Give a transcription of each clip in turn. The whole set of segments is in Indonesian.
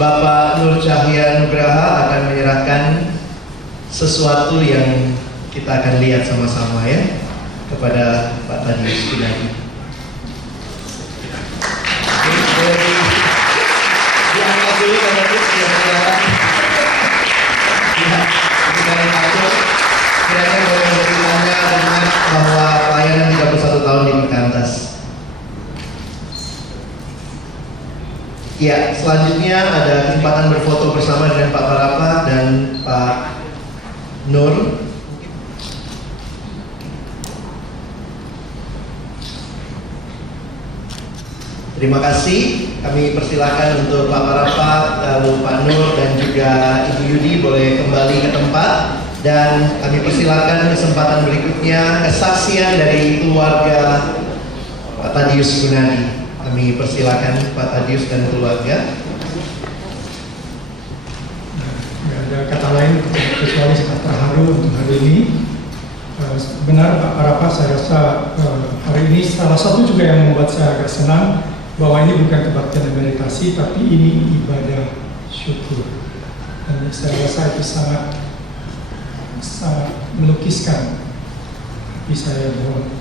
Bapak Nur Cahya Nugraha akan menyerahkan sesuatu yang kita akan lihat sama-sama ya kepada Pak Thaddeus Gunadi. Diangkat dulu Pak Thaddeus, kiranya boleh bertanya dengan bahwa pelayanan 31 tahun di Bekantas. Ya, selanjutnya ada kesempatan berfoto bersama dengan Pak Parapa dan Pak Nur. Terima kasih. Kami persilakan untuk Pak Parapa, lalu Pak Nur dan juga Ibu Yudi boleh kembali ke tempat. Dan kami persilakan kesempatan berikutnya kesaksian dari keluarga Pak Thaddeus Gunadi. Kami persilakan Pak Thaddeus dan keluarga. Tidak ada kata lain kecuali sangat terharu untuk hari ini. Benar Pak Parapa, saya rasa hari ini salah satu juga yang membuat saya agak senang bahwa ini bukan kebaktian dan meditasi, tapi ini ibadah syukur. Dan saya rasa itu sangat melukiskan hati saya bahwa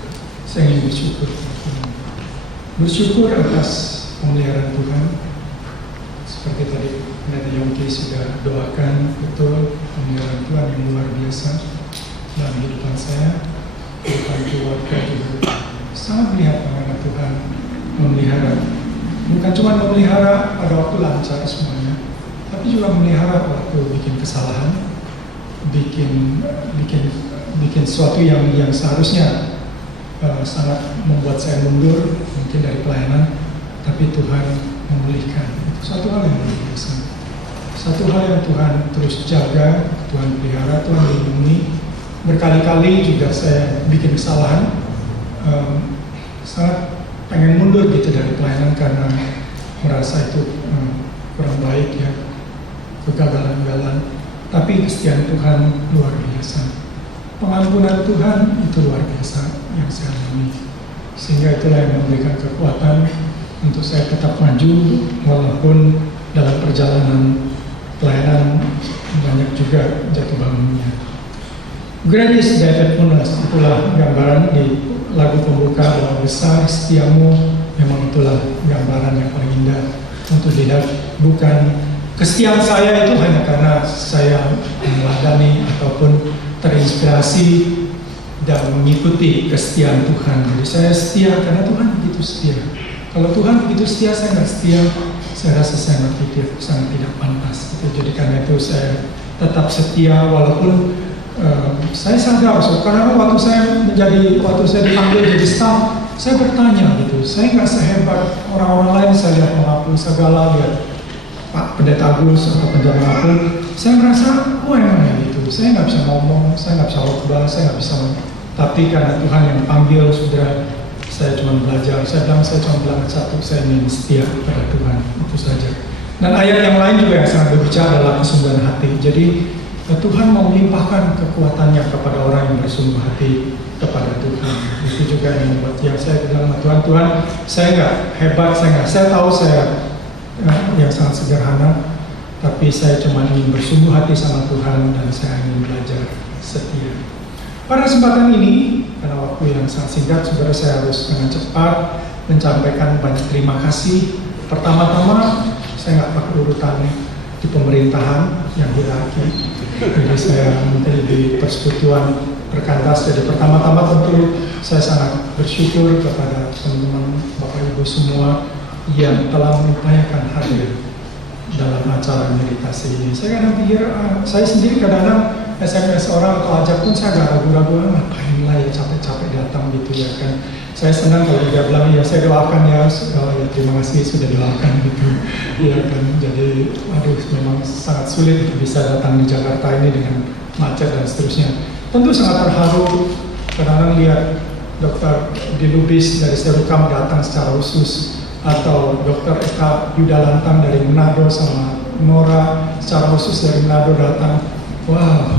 saya ingin bersyukur atas pemeliharaan Tuhan. Seperti tadi Pendeta Yongki sudah doakan, betul pemeliharaan Tuhan yang luar biasa dalam kehidupan saya, kehidupan keluarga juga. Sangat melihat bagaimana Tuhan memelihara, bukan cuma memelihara pada waktu lancar semuanya, tapi juga memelihara waktu bikin kesalahan, bikin sesuatu yang seharusnya sangat membuat saya mundur mungkin dari pelayanan, tapi Tuhan memulihkan. Itu satu hal yang luar biasa, satu hal yang Tuhan terus jaga, Tuhan pelihara, Tuhan lindungi. Berkali-kali juga saya bikin kesalahan, sangat pengen mundur gitu dari pelayanan karena merasa itu kurang baik ya, kegagalan-kegagalan. Tapi kesetiaan Tuhan luar biasa, pengampunan Tuhan itu luar biasa yang saya alami, sehingga itulah yang memberikan kekuatan untuk saya tetap maju walaupun dalam perjalanan pelayanan banyak juga jatuh bangunnya. Great is thy faithfulness, itulah gambaran di lagu pembuka bahwa besar setiamu, memang itulah gambaran yang paling indah untuk dilihat. Bukan kesetiaan saya itu hanya karena saya meneladani ataupun terinspirasi dan mengikuti kesetiaan Tuhan. Jadi saya setia karena Tuhan begitu setia. Kalau Tuhan begitu setia, saya nggak setia, saya rasa saya sangat tidak pantas. Jadi karena itu saya tetap setia walaupun saya sadar, karena waktu saya dipanggil jadi staff, saya bertanya gitu, saya nggak sehebat orang-orang lain. Saya lihat pengapul segala, lihat Pak Pendeta Agus atau penjaga pengapul, saya merasa, emang ya gitu, saya nggak bisa ngomong, saya nggak bisa khotbah, saya nggak bisa. Tapi karena Tuhan yang panggil, sudah saya cuma belajar. Saya cuma bilang satu, saya ingin setia kepada Tuhan, itu saja. Dan ayat yang lain juga yang sangat berbicara adalah kesungguhan hati. Jadi Tuhan mau melimpahkan kekuatannya kepada orang yang bersungguh hati kepada Tuhan. Itu juga yang membuat saya bilang sama Tuhan, saya nggak hebat, saya tahu saya yang sangat sederhana, tapi saya cuma ingin bersungguh hati sama Tuhan dan saya ingin belajar setia. Pada kesempatan ini, karena waktu yang sangat singkat, saudara, saya harus dengan cepat menyampaikan banyak terima kasih. Pertama-tama, saya nggak pakai urutannya di pemerintahan yang hierarki. Jadi saya menteri di Persekutuan Perkantas. Jadi pertama-tama tentu saya sangat bersyukur kepada teman-teman Bapak Ibu semua yang telah mengupayakan hadir dalam acara meditasi ini. Saya kadang pikir, saya sendiri kadang-kadang SMS orang atau ajak pun saya agak ragu-ragu, ngapain lah ya capek-capek datang gitu ya kan. Saya senang kalau dia bilang, ya saya doakan ya, ya terima kasih sudah doakan gitu ya kan. Jadi memang sangat sulit untuk bisa datang di Jakarta ini dengan macet dan seterusnya. Tentu sangat terharu kadang-kadang lihat Dr. Dilubis dari Serukam datang secara khusus, atau Dr. Eka Yudalantang dari Manado sama Nora secara khusus dari Manado datang. Wow,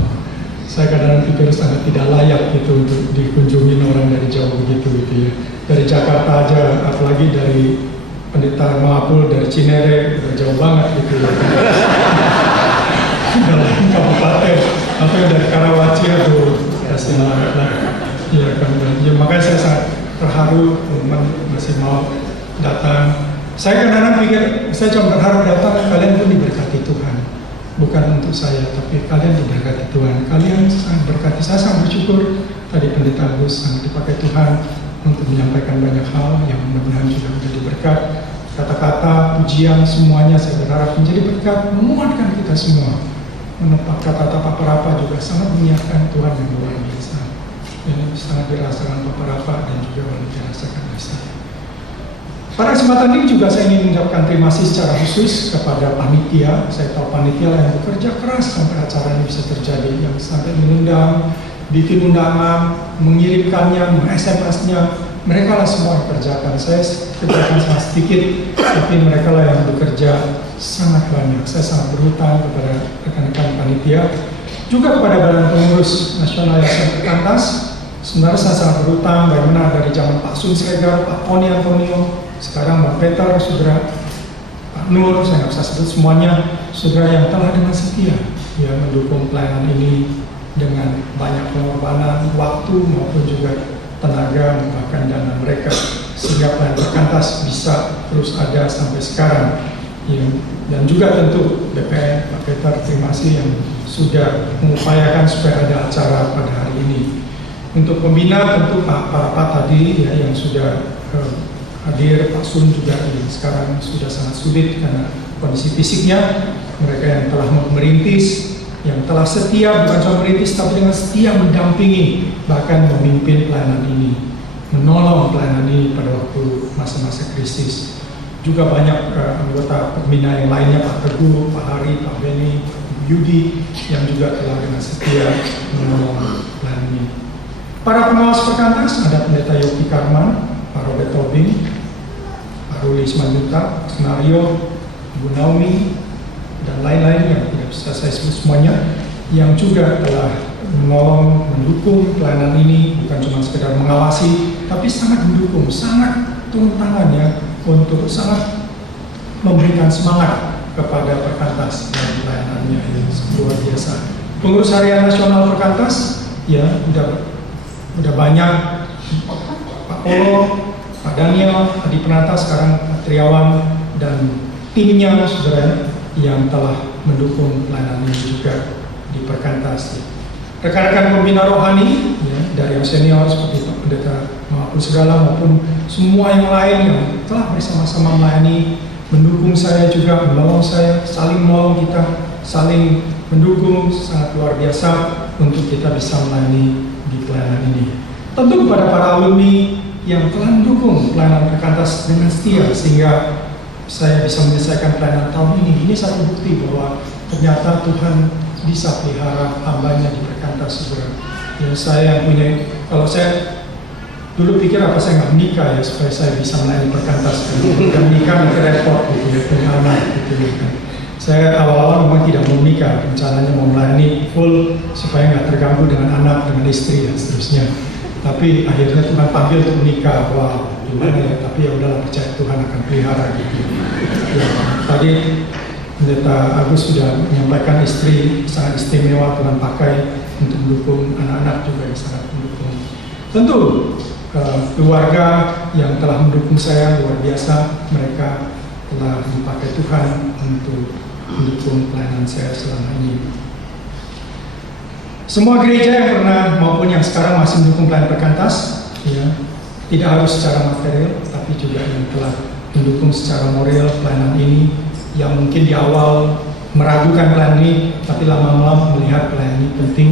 saya kadang-kadang pikir sangat tidak layak gitu untuk dikunjungi orang dari jauh begitu gitu ya. Dari Jakarta aja, apalagi dari pendeta Mapul dari Cinere udah jauh banget gitu ya. Dalam kabupaten atau yang dari Karawaci aduh kasih banget lah. Ya kan, ya, makanya saya sangat terharu teman masih mau datang. Saya kadang-kadang pikir saya cuma berharap datang kalian pun diberkati Tuhan. Bukan untuk saya, tapi kalian diberkati Tuhan. Kalian sangat berkati. Saya sangat bersyukur tadi pendeta Agus sangat dipakai Tuhan untuk menyampaikan banyak hal yang mudah-mudahan juga menjadi berkat. Kata-kata, pujian, semuanya saya berharap menjadi berkat, menguatkan kita semua. Menepuk kata-kata Papa Rafa juga sangat mengingatkan Tuhan yang luar biasa. Ini sangat dirasakan Papa Rafa dan juga boleh dirasakan oleh saya. Pada kesempatan ini juga saya ingin mengucapkan terima kasih secara khusus kepada panitia. Saya tahu panitia yang bekerja keras sampai acara ini bisa terjadi, yang sampai mengundang, bikin undangan, mengirimkannya, meng-SMS-nya. Mereka lah semua yang kerjakan. Saya kerjakan sangat sedikit, tapi mereka lah yang bekerja sangat banyak. Saya sangat berhutang kepada rekan-rekan panitia, juga kepada Badan Pengurus Nasional Yayasan Perkantas. Sebenarnya saya sangat berhutang bagaimana dari zaman Pak Sun Sregar, Pak Poni Antonio, sekarang Pak Peter, saudara Pak Nur, saya nggak bisa sebut semuanya, saudara yang telah dengan setia ya mendukung pelayanan ini dengan banyak pengorbanan waktu maupun juga tenaga bahkan dana mereka sehingga pelayanan Perkantas bisa terus ada sampai sekarang ya. Dan juga tentu BPN Pak Peter, terima kasih yang sudah mengupayakan supaya ada acara pada hari ini. Untuk pembina tentu Pak Parapat tadi ya yang sudah hadir, Pak Sun juga yang sekarang sudah sangat sulit karena kondisi fisiknya. Mereka yang telah merintis, yang telah setia, bukan cuma merintis tapi dengan setia mendampingi bahkan memimpin pelayanan ini, menolong pelayanan ini pada waktu masa-masa krisis. Juga banyak anggota pembina yang lainnya, Pak Teguh, Pak Hari, Pak Beni, Pak Yudi yang juga telah dengan setia menolong pelayanan ini. Para pengawas Perkantas ada Pendeta Yogi Karman, Pak Robert Tobing, Pak Ruli Ismanuta, Senario, Ibu Naomi, dan lain-lain yang tidak bisa saya sebut semuanya, yang juga telah menolong, mendukung pelayanan ini, bukan cuma sekedar mengawasi, tapi sangat mendukung, sangat turun tangannya untuk sangat memberikan semangat kepada Perkantas dan pelayanannya yang luar biasa. Pengurus harian nasional Perkantas, ya udah banyak, Pak Polo, Pak Daniel, Adi Penata, sekarang Pak Triawan, dan timnya saudara yang telah mendukung pelayanan ini juga di Perkantas. Rekan-rekan pembina rohani ya, dari yang senior seperti Pak Pendeta Mapul segala maupun semua yang lain yang telah bersama-sama melayani, mendukung saya juga, menolong saya, saling menolong kita, saling mendukung, sangat luar biasa untuk kita bisa melayani di pelayanan ini. Tentu kepada para alumni yang telah mendukung pelayanan Perkantas dengan setia sehingga saya bisa menyelesaikan pelayanan tahun ini. Ini satu bukti bahwa ternyata Tuhan bisa pelihara hambanya di Perkantas, saudara. Ya, saya punya, kalau saya dulu pikir apa saya nggak menikah ya supaya saya bisa melayani Perkantas. Kalau menikah nanti repot gitu ya, punya anak gitu kan. Saya awal-awal memang tidak mau menikah, rencananya mau melayani full supaya nggak terganggu dengan anak, dengan istri dan seterusnya. Tapi akhirnya Tuhan panggil untuk menikah. Wah, gimana ya? Tapi ya udahlah, percaya Tuhan akan pelihara gitu. Ya, tadi Pendeta Agus sudah menyampaikan istri sangat istimewa Tuhan pakai untuk mendukung anak-anak juga yang sangat mendukung. Tentu keluarga yang telah mendukung saya luar biasa, mereka telah dipakai Tuhan untuk mendukung pelayanan saya selama ini. Semua gereja yang pernah maupun yang sekarang masih mendukung pelayanan Perkantas, ya, tidak harus secara material, tapi juga yang telah mendukung secara moral pelayanan ini, yang mungkin di awal meragukan pelayanan ini, tapi lama-lama melihat pelayanan ini penting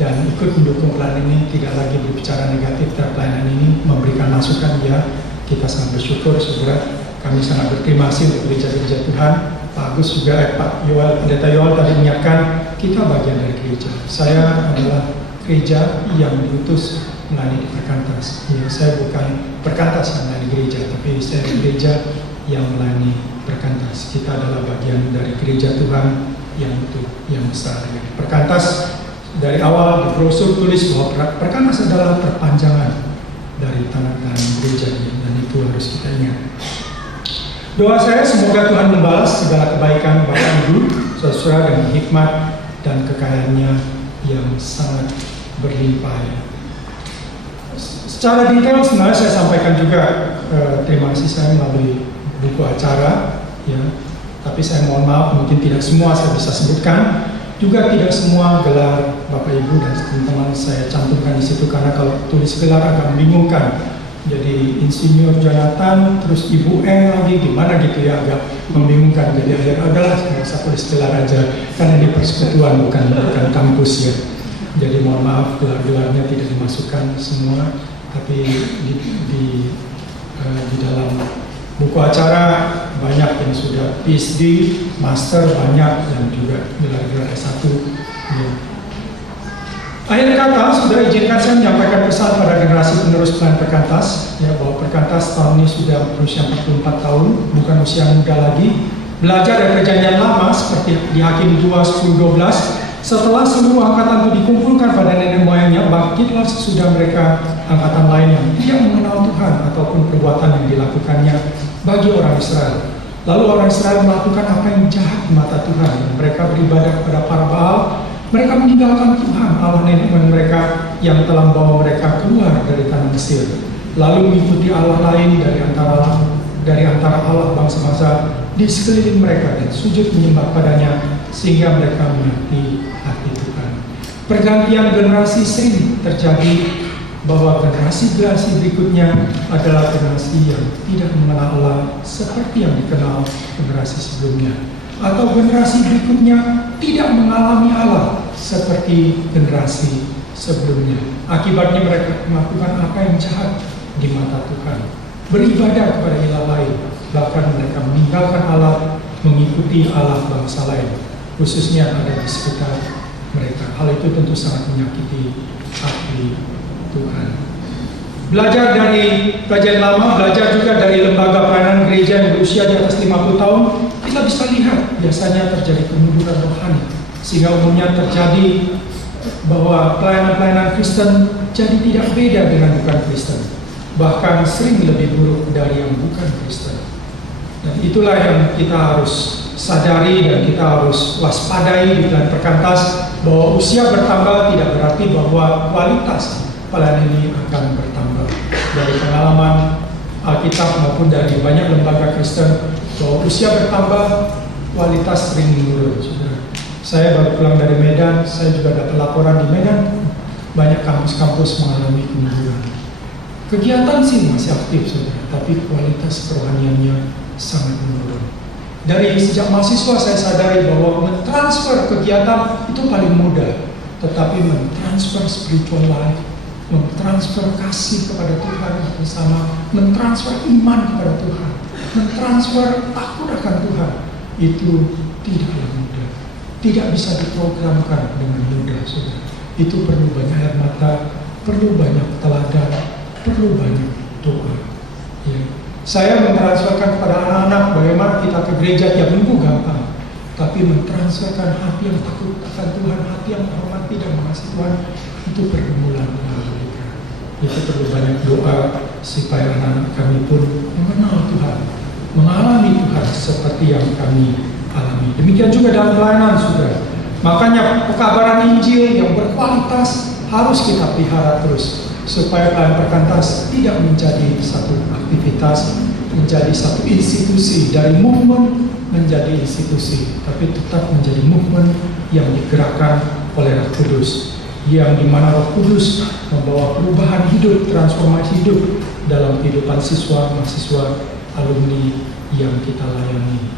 dan ikut mendukung pelayanan ini, tidak lagi berbicara negatif terhadap pelayanan ini, memberikan masukan. Ya, kita sangat bersyukur, saudara. Kami sangat berterima kasih untuk gereja-gereja Tuhan. Pak Agus juga, Pak Yoel, Pendeta Yoel tadi mengingatkan kita bagian dari gereja. Saya adalah gereja yang diutus melayani di Perkantas. Ya, saya bukan Perkantas yang melayani gereja, tapi saya gereja yang melayani Perkantas. Kita adalah bagian dari gereja Tuhan yang utuh, yang besar. Perkantas dari awal di brosur tulis bahwa Perkantas adalah perpanjangan dari tangan-tangan gereja, dan itu harus kita ingat. Doa saya semoga Tuhan membalas segala kebaikan Bapak Ibu, saudara dengan hikmat dan kekayaannya yang sangat berlimpah. Secara detail sebenarnya saya sampaikan juga terima kasih saya melalui buku acara, ya. Tapi saya mohon maaf mungkin tidak semua saya bisa sebutkan, juga tidak semua gelar Bapak Ibu dan teman-teman saya cantumkan di situ karena kalau tulis gelar agak membingungkan. Jadi Insinyur Jonathan, terus Ibu N lagi gimana gitu ya, agak membingungkan. Jadi akhirnya adalah saya tulis gelar aja karena ini persekutuan bukan kampus ya. Jadi mohon maaf gelar-gelarnya tidak dimasukkan semua, tapi di dalam buku acara banyak yang sudah PhD, Master banyak, dan juga gelar-gelar S1. Ya. Akhir kata, sudah izinkan saya menyampaikan pesan pada generasi penerus pelayan Perkantas, ya, bahwa Perkantas tahun ini sudah berusia 44 tahun, bukan usia muda lagi. Belajar dari perjanjian lama seperti di Hakim 2, 10, 12, setelah seluruh angkatan itu dikumpulkan pada nenek moyangnya, bangkitlah sesudah mereka angkatan lain yang tidak mengenal Tuhan ataupun perbuatan yang dilakukannya bagi orang Israel. Lalu orang Israel melakukan apa yang jahat di mata Tuhan, dan mereka beribadah kepada para Baal. Mereka meninggalkan Tuhan Allah nenek moyang mereka yang telah membawa mereka keluar dari tanah Mesir, lalu mengikuti Allah lain dari antara Allah bangsa-bangsa di sekeliling mereka dan sujud menyembah padanya, sehingga mereka mengerti hati Tuhan. Pergantian generasi sering terjadi, bahwa generasi berikutnya adalah generasi yang tidak mengenal Allah seperti yang dikenal generasi sebelumnya, atau generasi berikutnya tidak mengalami Allah seperti generasi sebelumnya. Akibatnya mereka melakukan apa yang jahat di mata Tuhan, beribadah kepada ilah lain, bahkan mereka meninggalkan Allah, mengikuti Allah bangsa lain, khususnya ada di sekitar mereka. Hal itu tentu sangat menyakiti hati Tuhan. Belajar dari perjanjian lama, belajar juga dari lembaga pelayanan gereja yang berusia di atas 50 tahun, kita bisa lihat biasanya terjadi kemunduran rohani, sehingga umumnya terjadi bahwa pelayanan-pelayanan Kristen jadi tidak beda dengan bukan Kristen, bahkan sering lebih buruk dari yang bukan Kristen. Dan itulah yang kita harus sadari dan kita harus waspadai di dalam Perkantas, bahwa usia bertambah tidak berarti bahwa kualitas pelayanan ini akan bertambah. Dari pengalaman Alkitab maupun dari banyak lembaga Kristen, bahwa usia bertambah, kualitas sering menurun. Saya baru pulang dari Medan, saya juga dapat laporan di Medan, banyak kampus-kampus mengalami kemunduran. Kegiatan sih masih aktif, saudara, tapi kualitas kerohaniannya sangat menurun. Dari sejak mahasiswa saya sadari bahwa mentransfer kegiatan itu paling mudah, tetapi mentransfer spiritual life, mentransfer kasih kepada Tuhan bersama, mentransfer iman kepada Tuhan, mentransfer takut akan Tuhan, itu tidaklah mudah. Tidak bisa diprogramkan dengan mudah, saudara. Itu perlu banyak air mata, perlu banyak teladan, perlu banyak doa. Ya. Saya mentransferkan kepada anak-anak bagaimana kita ke gereja tiap minggu gampang, tapi mentransferkan hati yang takut akan Tuhan, hati yang menghormati dan mengasihi Tuhan, itu pergumulan. Itu perlu banyak doa supaya anak-anak kami pun mengenal Tuhan, mengalami Tuhan seperti yang kami alami. Demikian juga dalam pelayanan, saudara. Makanya pekabaran Injil yang berkualitas harus kita pelihara terus, supaya pelayanan Perkantas tidak menjadi satu aktivitas, menjadi satu institusi, dari movement menjadi institusi, tapi tetap menjadi movement yang digerakkan oleh Roh Kudus, yang dimana Roh Kudus membawa perubahan hidup, transformasi hidup dalam kehidupan siswa, mahasiswa, alumni yang kita layani.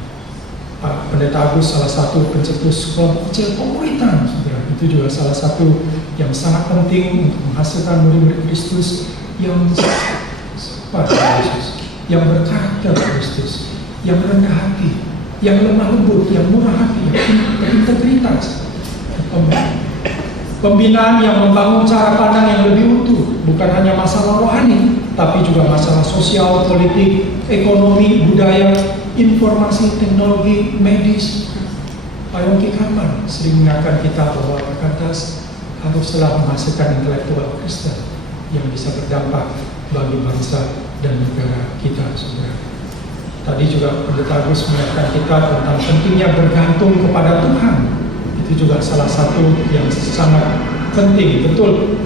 Pak Pendeta Agus salah satu pencetus kelompok kecil pemuritan, saudara. Itu juga salah satu yang sangat penting untuk menghasilkan murid-murid Kristus yang pada Yesus, yang berkarakter Kristus, yang rendah hati, yang lemah lembut, yang murah hati, yang berintegritas. Pembinaan yang membangun cara pandang yang lebih utuh, bukan hanya masalah rohani, tapi juga masalah sosial, politik, ekonomi, budaya, informasi, teknologi, medis. Pak Yongki Karman sering mengingatkan kita bahwa Perkantas haruslah menghasilkan intelektual Kristen yang bisa berdampak bagi bangsa dan negara kita, saudara. Tadi juga Pendeta Agus mengingatkan kita tentang pentingnya bergantung kepada Tuhan. Itu juga salah satu yang sangat penting. Betul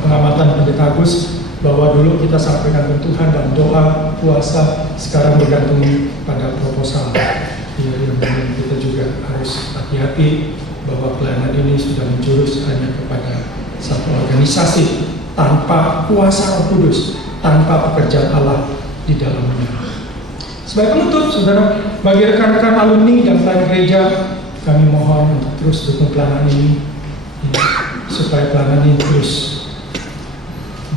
pengamatan Pendeta Agus bahwa dulu kita sangat bergantung Tuhan dan doa, puasa, sekarang bergantung pada proposal. Yang kita juga harus hati-hati bahwa pelayanan ini sudah menjurus hanya kepada satu organisasi tanpa kuasa Roh Kudus, tanpa pekerjaan Allah di dalamnya. Sebagai penutup, saudara, bagi rekan-rekan alumni dan pelayan gereja, kami mohon untuk terus dukung pelayanan ini, supaya pelayanan ini terus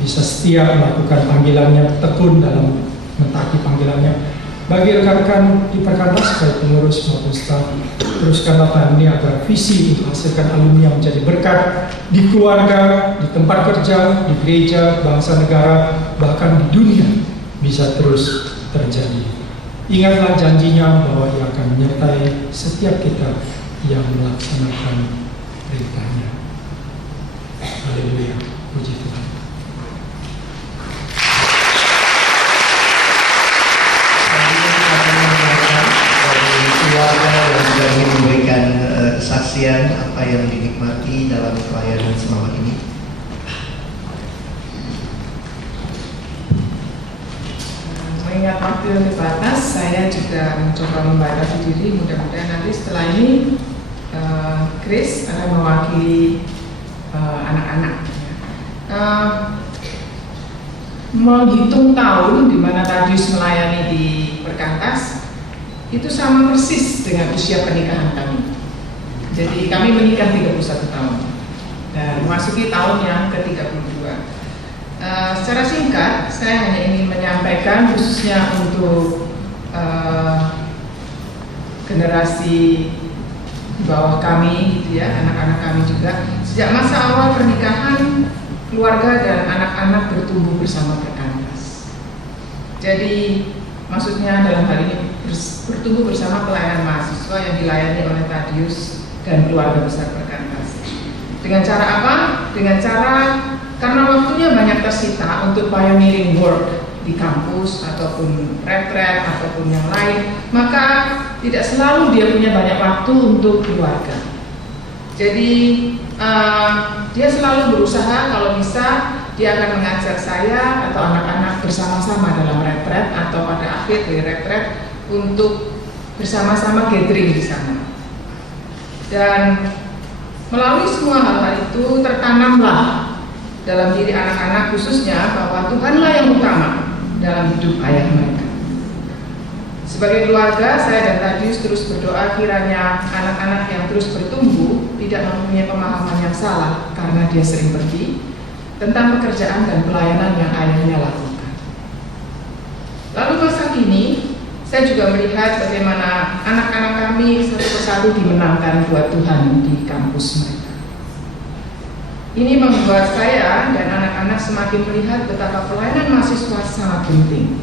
bisa setia melakukan panggilannya, tekun dalam mentaati panggilannya. Bagi rekan-rekan di Perkantas, baik pengurus maupun staf, teruskanlah pelayanan ini agar visi untuk hasilkan alumni yang menjadi berkat di keluarga, di tempat kerja, di gereja, bangsa, negara, bahkan di dunia bisa terus terjadi. Ingatlah janjinya bahwa Ia akan menyertai setiap kita yang melaksanakan perintahnya. Haleluya, puji Tuhan. Keluarga yang juga ingin memberikan kesaksian apa yang dinikmati dalam pelayanan selama ini. Mengingat waktu yang terbatas, saya juga mencoba membatasi diri. Mudah-mudahan nanti setelah ini Chris akan mewakili anak-anak. Menghitung tahun di mana Tadius melayani di Perkantas itu sama persis dengan usia pernikahan kami. Jadi kami menikah 31 tahun dan memasuki tahun yang ke-32. Secara singkat, saya hanya ingin menyampaikan khususnya untuk generasi di bawah kami, gitu ya, anak-anak kami juga. Sejak masa awal pernikahan, keluarga dan anak-anak bertumbuh bersama Perkantas. Jadi maksudnya dalam hal ini bertumbuh bersama pelayanan mahasiswa yang dilayani oleh Tadius dan keluarga besar Perkantas. Dengan cara apa? Dengan cara karena waktunya banyak tersita untuk pioneering work di kampus ataupun retret ataupun yang lain, maka tidak selalu dia punya banyak waktu untuk keluarga. Jadi dia selalu berusaha kalau bisa dia akan mengajak saya atau anak-anak bersama-sama dalam retret atau pada akhir dari retret untuk bersama-sama gathering di sana. Dan melalui semua hal-hal itu tertanamlah dalam diri anak-anak khususnya bahwa Tuhanlah yang utama dalam hidup ayah mereka. Sebagai keluarga, saya dan Tadius terus berdoa kiranya anak-anak yang terus bertumbuh tidak mempunyai pemahaman yang salah karena dia sering pergi tentang pekerjaan dan pelayanan yang ayahnya lakukan. Lalu masa kini, saya juga melihat bagaimana anak-anak kami satu persatu dimenangkan buat Tuhan di kampus mereka. Ini membuat saya dan anak-anak semakin melihat betapa pelayanan mahasiswa sangat penting.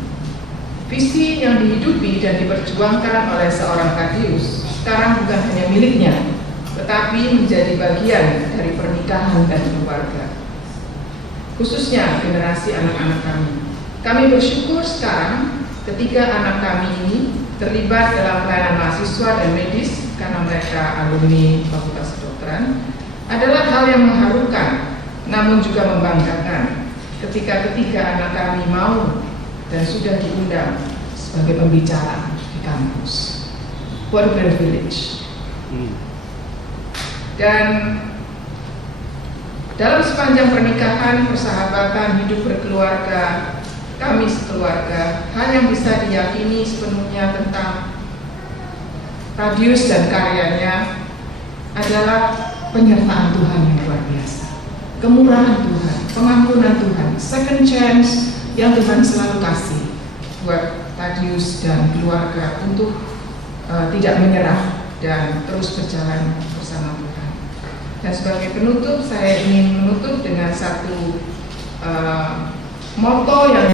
Visi yang dihidupi dan diperjuangkan oleh seorang Tadius sekarang bukan hanya miliknya, tetapi menjadi bagian dari pernikahan dan keluarga. Khususnya generasi anak-anak kami. Kami bersyukur sekarang ketika anak kami ini terlibat dalam pelayanan mahasiswa dan medis karena mereka alumni Fakultas Kedokteran. Adalah hal yang mengharukan, namun juga membanggakan ketika ketiga anak kami mau dan sudah diundang sebagai pembicara di kampus. What a privilege. Dan dalam sepanjang pernikahan, persahabatan, hidup berkeluarga, kami sekeluarga, hal yang bisa diyakini sepenuhnya tentang Tadius dan karyanya adalah penyertaan Tuhan yang luar biasa, kemurahan Tuhan, pengampunan Tuhan, second chance yang Tuhan selalu kasih buat Tadius dan keluarga untuk tidak menyerah dan terus berjalan bersama Tuhan. Dan sebagai penutup, saya ingin menutup dengan satu motto yang